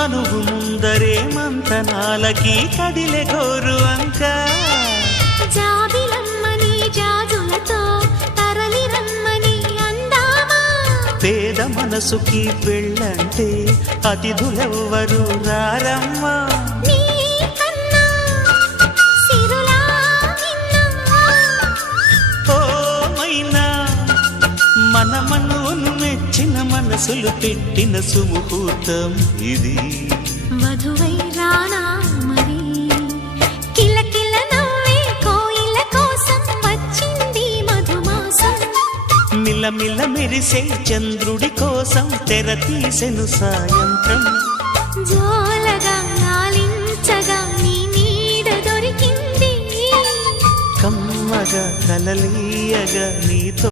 మనువు ముందరే మంతనాలకి కదిలే గోరు అంక జాబిలమ్మని జాజులతో తరలి రమ్మని అందామా పేద మనసుకి పెళ్ళంటే అతిథులెవ్వరు రారమ్మా మన మనోను మెచ్చిన మనసులు పెట్టిన సుముహూర్తం ఇది వధువై రానా మరి కిలకిల నవ్వే కోయిల కోసం వచ్చింది మధుమాసం మిలమిల మెరిసే చంద్రుడి కోసం తెర తీసెను సాయంత్రం జోలగా నాలించగా నీ నీడ దొరికింది కమ్మగా కలలీయగా నీతో